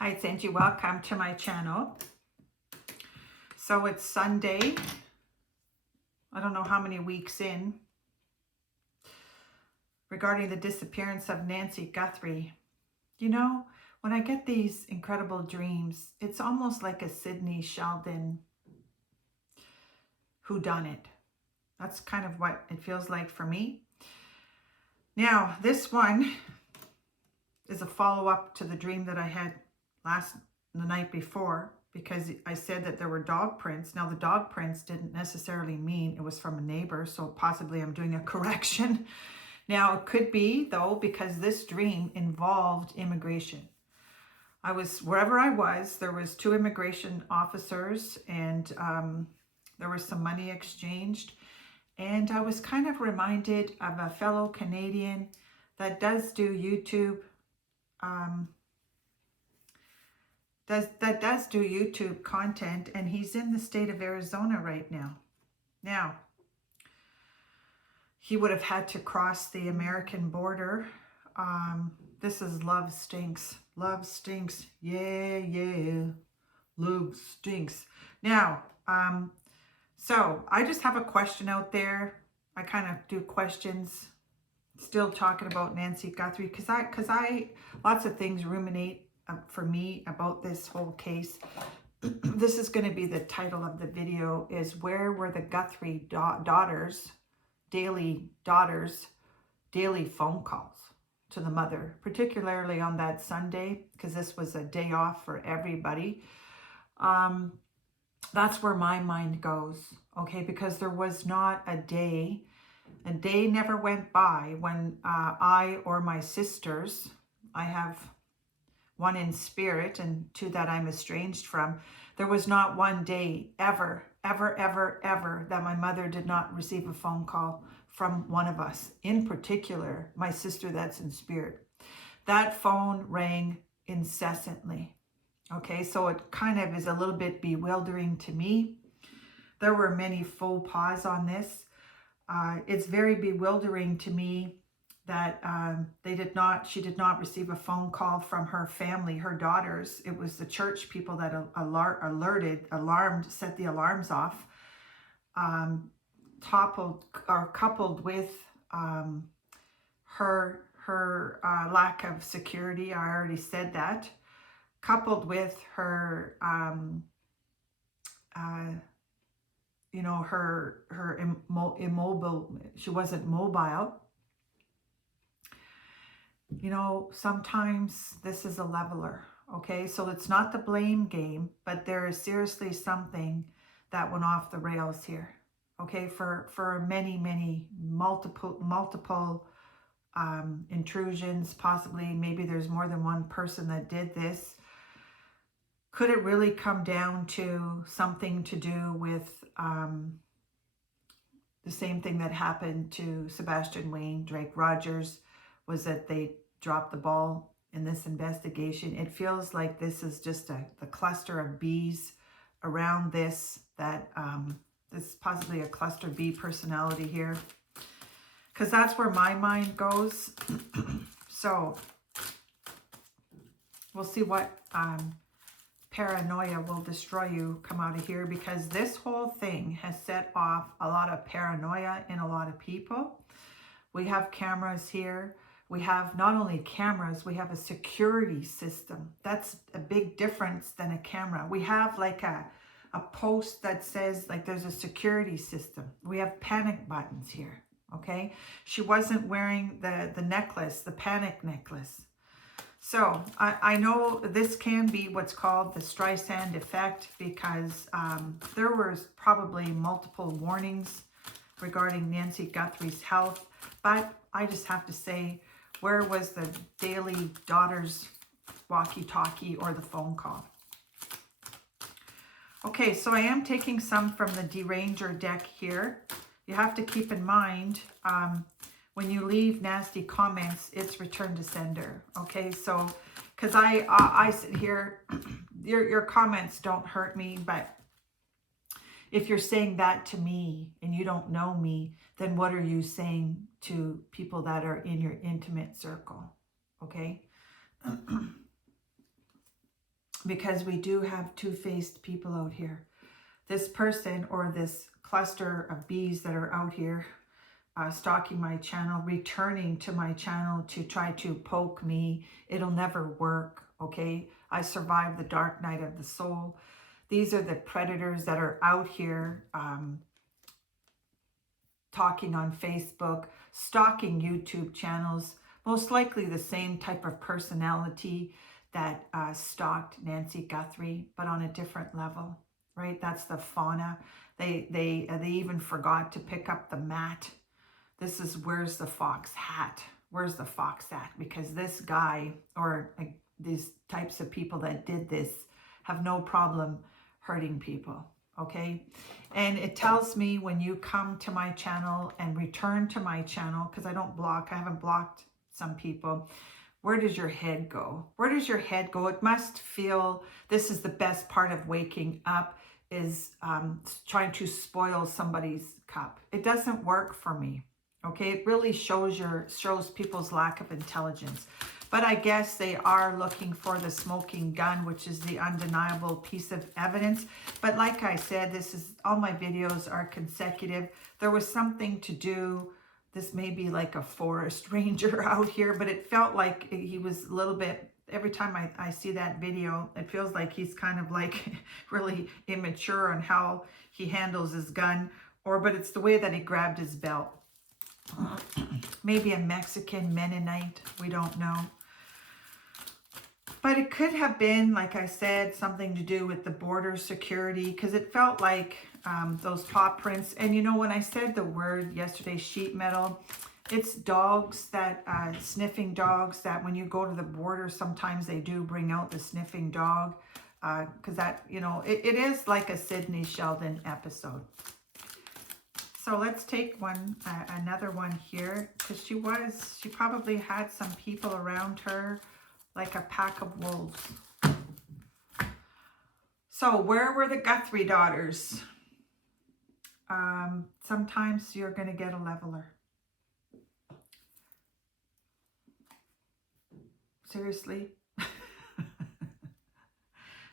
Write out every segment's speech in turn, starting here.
Hi, it's Angie. Welcome to my channel. So it's Sunday. I don't know how many weeks in. Regarding the disappearance of Nancy Guthrie. You know, when I get these incredible dreams, it's almost like a Sidney Sheldon whodunit. That's kind of what it feels like for me. Now, this one is a follow-up to the dream that I had the night before, because I said that there were dog prints. Now, the dog prints didn't necessarily mean it was from a neighbor, so possibly I'm doing a correction. Now, it could be, though, because this dream involved immigration. I was, wherever I was, there was 2 immigration officers, and there was some money exchanged. And I was kind of reminded of a fellow Canadian that does do YouTube, that does do YouTube content, and he's in the state of Arizona right now. Now, he would have had to cross the American border. This is Love Stinks. Love Stinks. Yeah, yeah. Love Stinks. Now, so I just have a question out there. I kind of do questions, still talking about Nancy Guthrie, because I lots of things ruminate for me about this whole case. This is going to be the title of the video, is where were the Guthrie daughters' daily phone calls to the mother, particularly on that Sunday, because this was a day off for everybody. That's where my mind goes, okay, because there was not a day never went by when I or my sisters, I have one in spirit and 2 that I'm estranged from, there was not one day ever that my mother did not receive a phone call from one of us, in particular my sister that's in spirit. That phone rang incessantly. Okay, so it kind of is a little bit bewildering to me. There were many faux pas on this. It's very bewildering to me that she did not receive a phone call from her family, her daughters. It was the church people that set the alarms off, coupled with her lack of security. I already said that. Coupled with her, her immobile, she wasn't mobile. You know, sometimes this is a leveler, okay? So it's not the blame game, but there is seriously something that went off the rails here, okay? For multiple intrusions, possibly, maybe there's more than one person that did this. Could it really come down to something to do with the same thing that happened to Sebastian Wayne, Drake Rogers, was that they dropped the ball in this investigation? It feels like this is just the cluster of bees around this, that this is possibly a cluster B personality here, because that's where my mind goes. So we'll see what paranoia will destroy you come out of here, because this whole thing has set off a lot of paranoia in a lot of people. We have cameras here. We have not only cameras, we have a security system. That's a big difference than a camera. We have like a post that says like there's a security system. We have panic buttons here, okay? She wasn't wearing the necklace, the panic necklace. So I know this can be what's called the Streisand effect, because there was probably multiple warnings regarding Nancy Guthrie's health. But I just have to say, where was the daily daughter's walkie-talkie or the phone call? Okay, so I am taking some from the Deranger deck here. You have to keep in mind, when you leave nasty comments, it's return to sender. Okay, so because I sit here, your comments don't hurt me, but if you're saying that to me and you don't know me, then what are you saying to people that are in your intimate circle? Okay. because we do have two-faced people out here. This person or this cluster of bees that are out here stalking my channel, returning to my channel to try to poke me, it'll never work, okay? I survived the dark night of the soul. These are the predators that are out here talking on Facebook, stalking YouTube channels, most likely the same type of personality that stalked Nancy Guthrie, but on a different level, right? That's the fauna. They even forgot to pick up the mat. This is where's the fox hat? Where's the fox at? Because this guy or these types of people that did this have no problem hurting people, okay? And it tells me when you come to my channel and return to my channel, because I don't block, I haven't blocked some people, where does your head go? Where does your head go? It must feel, this is the best part of waking up, is trying to spoil somebody's cup. It doesn't work for me. Okay, it really shows people's lack of intelligence. But I guess they are looking for the smoking gun, which is the undeniable piece of evidence. But like I said, all my videos are consecutive. There was something to do. This may be like a forest ranger out here, but it felt like he was a little bit, every time I see that video, it feels like he's kind of like really immature on how he handles his gun, but it's the way that he grabbed his belt. Maybe a Mexican Mennonite, we don't know. But it could have been, like I said, something to do with the border security, because it felt like those paw prints. And you know, when I said the word yesterday, sheet metal, it's dogs that, sniffing dogs, that when you go to the border, sometimes they do bring out the sniffing dog, because that, you know, it is like a Sidney Sheldon episode. So let's take another one here, because she probably had some people around her, like a pack of wolves. So where were the Guthrie daughters? Sometimes you're going to get a leveler. Seriously?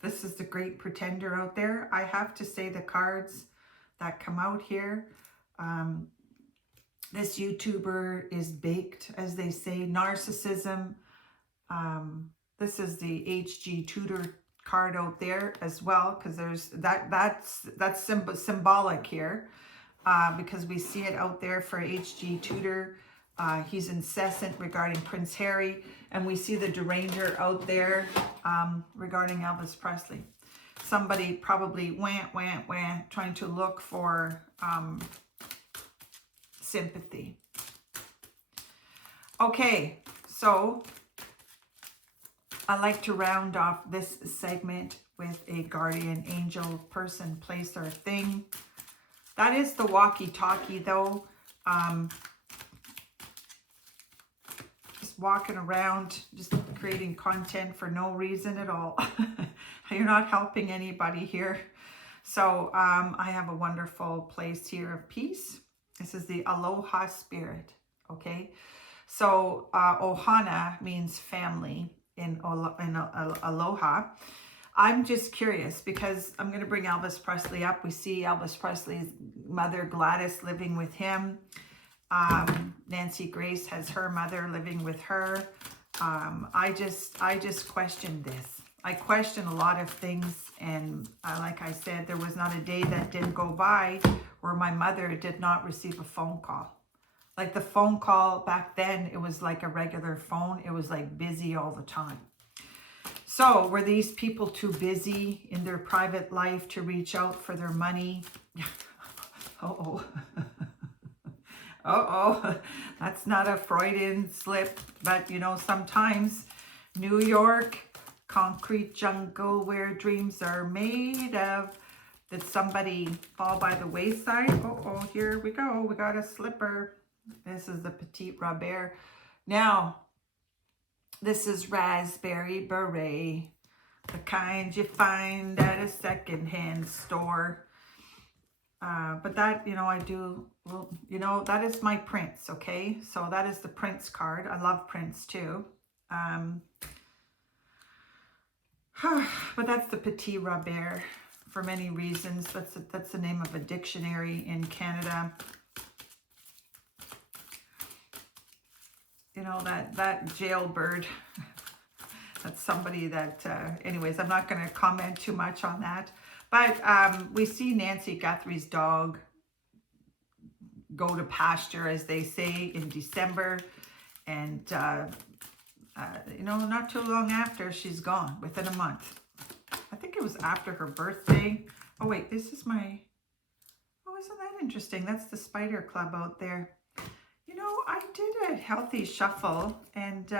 This is the great pretender out there. I have to say the cards that come out here. This YouTuber is baked, as they say. Narcissism. This is the HG Tutor card out there as well, because there's that's symbolic here, because we see it out there for HG Tutor. He's incessant regarding Prince Harry, and we see the deranger out there regarding Elvis Presley. Somebody probably trying to look for sympathy. Okay, so I like to round off this segment with a guardian angel, person, place, or thing. That is the walkie-talkie, though. Just walking around, just creating content for no reason at all. You're not helping anybody here. So I have a wonderful place here of peace. This is the Aloha Spirit, okay? So Ohana means family in Aloha. I'm just curious, because I'm going to bring Elvis Presley up. We see Elvis Presley's mother, Gladys, living with him. Nancy Grace has her mother living with her. I just question this. I question a lot of things, and like I said, there was not a day that didn't go by where my mother did not receive a phone call. Like the phone call back then, it was like a regular phone. It was like busy all the time. So were these people too busy in their private life to reach out for their money? Uh-oh. Uh-oh. That's not a Freudian slip, but you know, sometimes New York, concrete jungle where dreams are made of. Did somebody fall by the wayside? Uh-oh, here we go. We got a slipper. This is the Petite Robert. Now, this is raspberry beret, the kind you find at a secondhand store. But that, you know, I do, well, you know, that is my Prince, okay? So that is the Prince card. I love Prince too. But that's the Petit Robert for many reasons. That's the name of a dictionary in Canada. You know, that jailbird, that's somebody that, anyways, I'm not going to comment too much on that. But we see Nancy Guthrie's dog go to pasture, as they say, in December. And, you know, not too long after, she's gone, within a month. I think it was after her birthday. Oh, wait, this is my... Oh, isn't that interesting? That's the Spider Club out there. You know, I did a healthy shuffle, and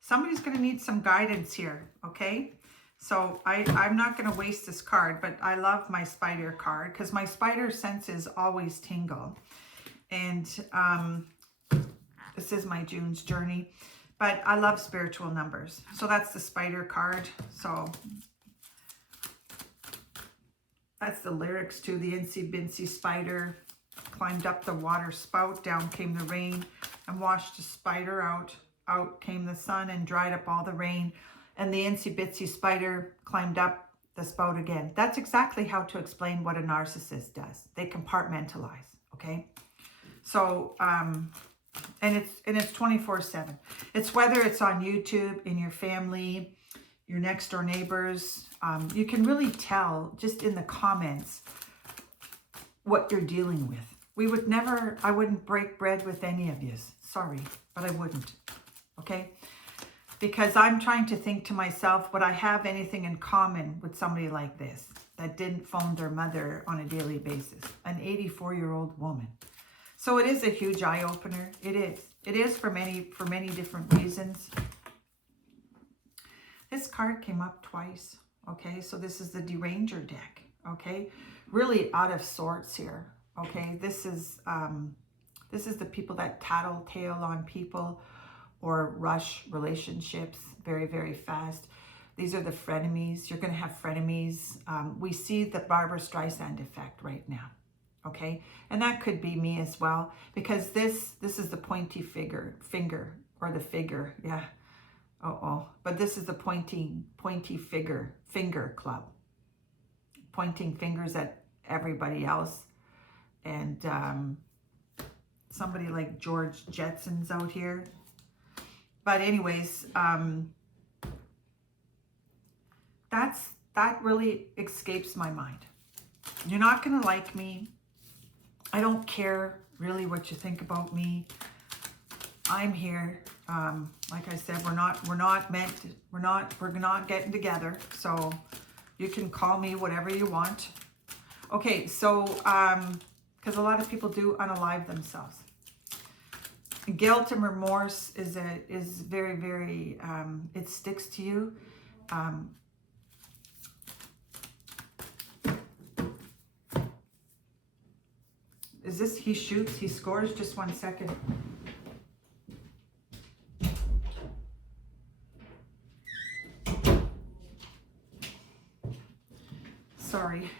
somebody's going to need some guidance here, okay? So I'm not going to waste this card, but I love my spider card because my spider senses always tingle. And this is my June's journey, but I love spiritual numbers. So that's the spider card. So that's the lyrics to the Incy Bincy Spider. Climbed up the water spout, down came the rain, and washed the spider out. Out came the sun and dried up all the rain. And the Incy Bitsy Spider climbed up the spout again. That's exactly how to explain what a narcissist does. They compartmentalize, okay? So, and it's 24/7. It's whether it's on YouTube, in your family, your next door neighbors. You can really tell just in the comments what you're dealing with. I wouldn't break bread with any of you. Sorry, but I wouldn't, okay? Because I'm trying to think to myself, would I have anything in common with somebody like this that didn't phone their mother on a daily basis? An 84-year-old woman. So it is a huge eye-opener. It is. It is for many different reasons. This card came up twice, okay? So this is the Deranger deck, okay? Really out of sorts here, okay? This is the people that tattletale on people or rush relationships very, very fast. These are the frenemies. You're going to have frenemies. We see the Barbara Streisand effect right now, okay? And that could be me as well, because this is the pointy finger, or the figure, yeah. But this is the pointy finger club. Pointing fingers at everybody else. And somebody like George Jetson's out here. But anyways, that really escapes my mind. You're not going to like me. I don't care really what you think about me. I'm here. Like I said, we're not getting together. So you can call me whatever you want. Okay, so because a lot of people do unalive themselves. Guilt and remorse is very, very, it sticks to you. Is this he shoots, he scores? Just 1 second. Sorry.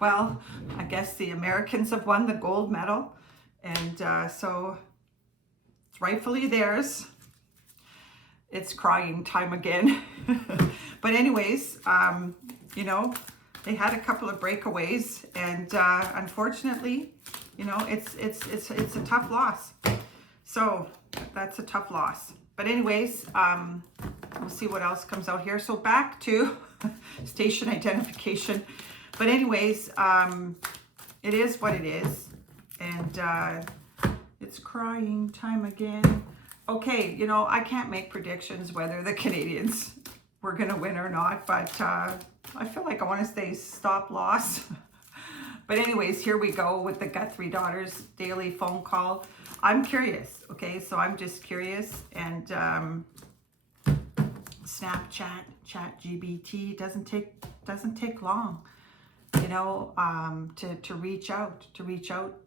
Well, I guess the Americans have won the gold medal, and so it's rightfully theirs. It's crying time again. But anyways, you know, they had a couple of breakaways, and unfortunately, you know, it's a tough loss. So that's a tough loss. But anyways, we'll see what else comes out here. So back to station identification. But anyways, it is what it is. And it's crying time again. Okay, you know, I can't make predictions whether the Canadians were going to win or not. But I feel like I want to say stop loss. But anyways, here we go with the Guthrie daughters daily phone call. I'm curious, okay? So I'm just curious. And Snapchat, ChatGPT doesn't take long, you know, to reach out.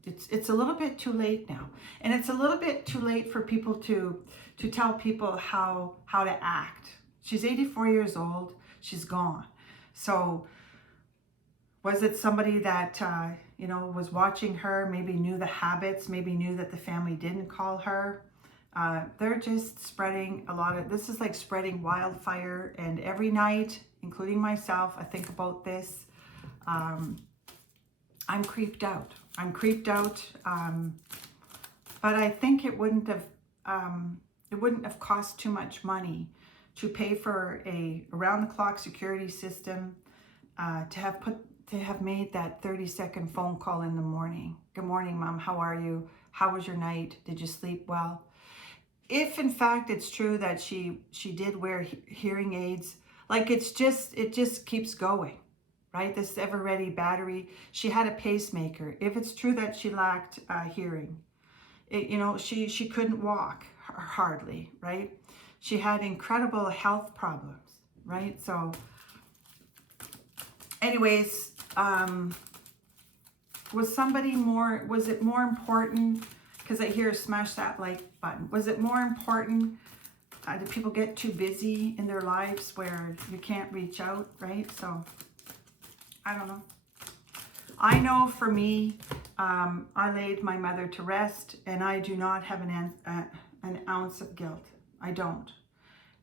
It's a little bit too late now, and it's a little bit too late for people to tell people how to act. She's 84 years old. She's gone. So was it somebody that you know, was watching her, maybe knew the habits, maybe knew that the family didn't call her, They're just spreading a lot of, this is like spreading wildfire, and every night, including myself, I think about this. I'm creeped out. I'm creeped out, but I think it wouldn't have cost too much money to pay for a around-the-clock security system, to have made that 30-second phone call in the morning. Good morning, Mom. How are you? How was your night? Did you sleep well? If in fact it's true that she did wear hearing aids, like it just keeps going, right? This ever-ready battery. She had a pacemaker. If it's true that she lacked hearing, she couldn't walk hardly, right? She had incredible health problems, right? So anyways, was it more important, because I hear smash that like button, was it more important, did people get too busy in their lives where you can't reach out, right? So I don't know. I know for me, I laid my mother to rest, and I do not have an ounce of guilt. I don't.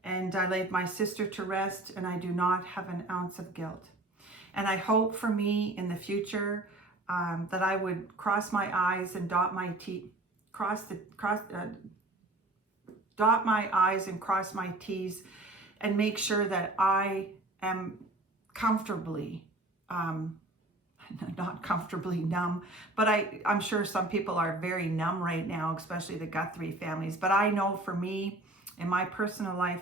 And I laid my sister to rest, and I do not have an ounce of guilt. And I hope for me in the future that I would cross my I's and dot my T's, dot my I's and cross my T's, and make sure that I am comfortably, not comfortably numb, but I'm sure some people are very numb right now, especially the Guthrie families. But I know for me, in my personal life,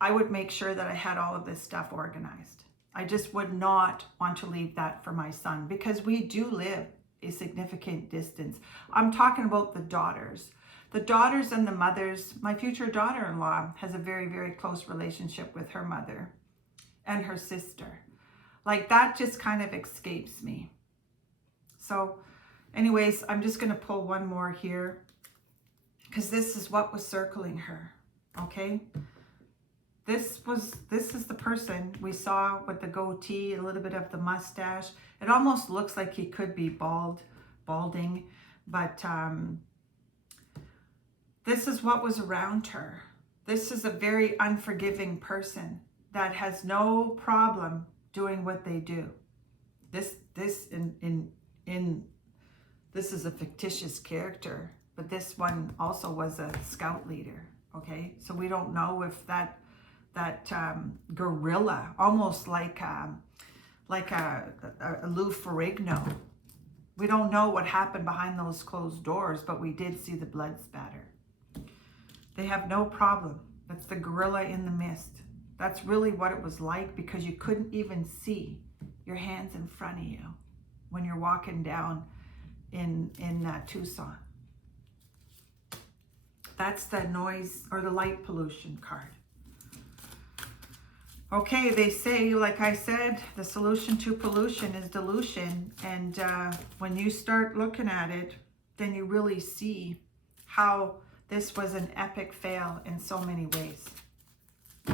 I would make sure that I had all of this stuff organized. I just would not want to leave that for my son, because we do live a significant distance. I'm talking about the daughters. The daughters and the mothers. My future daughter-in-law has a very, very close relationship with her mother and her sister. Like, that just kind of escapes me. So anyways, I'm just going to pull one more here, because this is what was circling her. Okay. This is the person we saw with the goatee, a little bit of the mustache. It almost looks like he could be balding, but this is what was around her. This is a very unforgiving person that has no problem doing what they do. This is a fictitious character, but this one also was a scout leader. Okay, so we don't know if that gorilla, almost like a Lou Ferrigno. We don't know what happened behind those closed doors, but we did see the blood spatter. They have no problem. That's the gorilla in the mist. That's really what it was like, because you couldn't even see your hands in front of you when you're walking down in Tucson. That's the noise or the light pollution card. Okay, they say, like I said, the solution to pollution is dilution. And when you start looking at it, then you really see how this was an epic fail in so many ways.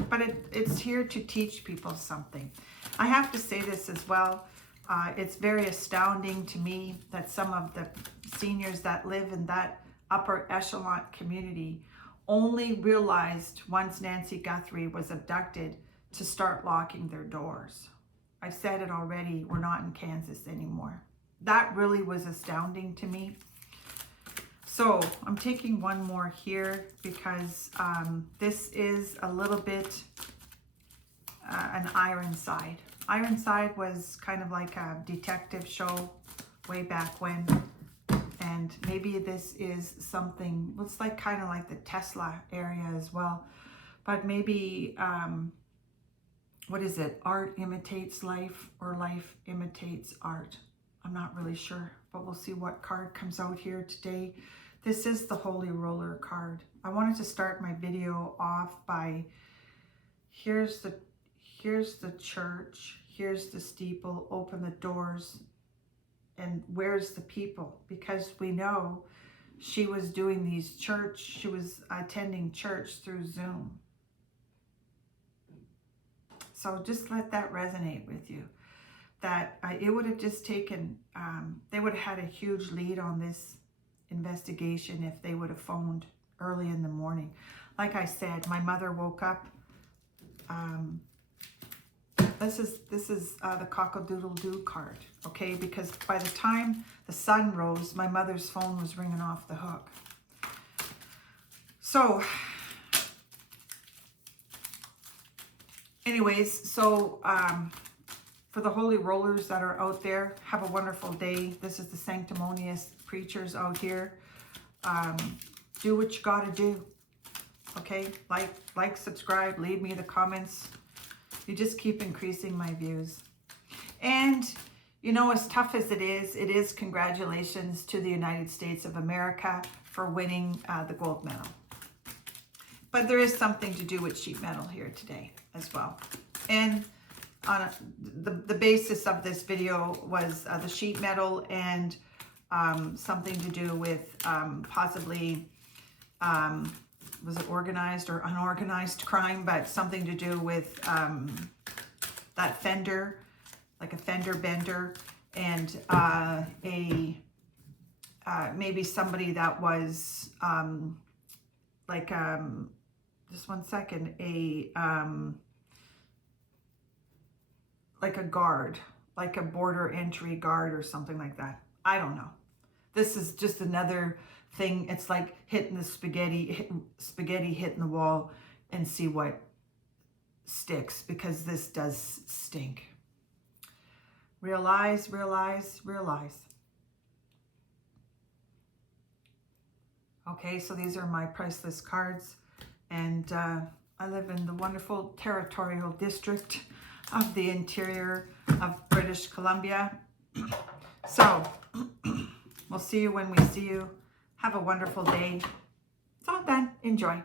But it's here to teach people something. I have to say this as well. It's very astounding to me that some of the seniors that live in that upper echelon community only realized once Nancy Guthrie was abducted to start locking their doors. I've said it already, we're not in Kansas anymore. That really was astounding to me. So I'm taking one more here, because this is a little bit an Ironside. Ironside was kind of like a detective show way back when. And maybe this is something, it's like kind of like the Tesla area as well. But maybe, what is it? Art imitates life, or life imitates art. I'm not really sure, but we'll see what card comes out here today. This is the Holy Roller card. I wanted to start my video off by, here's the church, here's the steeple, open the doors, and where's the people? Because we know she was doing she was attending church through Zoom. So just let that resonate with you. That it would have just taken, they would have had a huge lead on this investigation if they would have phoned early in the morning. Like I said, my mother woke up. This is the cock-a-doodle-doo card, okay? Because by the time the sun rose, my mother's phone was ringing off the hook. So, anyways, so for the holy rollers that are out there, have a wonderful day. This is the sanctimonious preachers out here. Do what you gotta do, okay? Like, subscribe, leave me the comments. You just keep increasing my views. And, you know, as tough as it is congratulations to the United States of America for winning the gold medal. But there is something to do with sheet metal here today as well. And on the basis of this video was the sheet metal and something to do with possibly, was it organized or unorganized crime, but something to do with that fender, like a fender bender, and maybe somebody that was just one second, like a guard, like a border entry guard or something like that. I don't know. This is just another thing. It's like hitting the spaghetti hitting the wall and see what sticks, because this does stink. Realize, realize, realize. Okay, so these are my priceless cards, and I live in the wonderful territorial district of the interior of British Columbia. So we'll see you when we see you. Have a wonderful day. It's all done. Enjoy.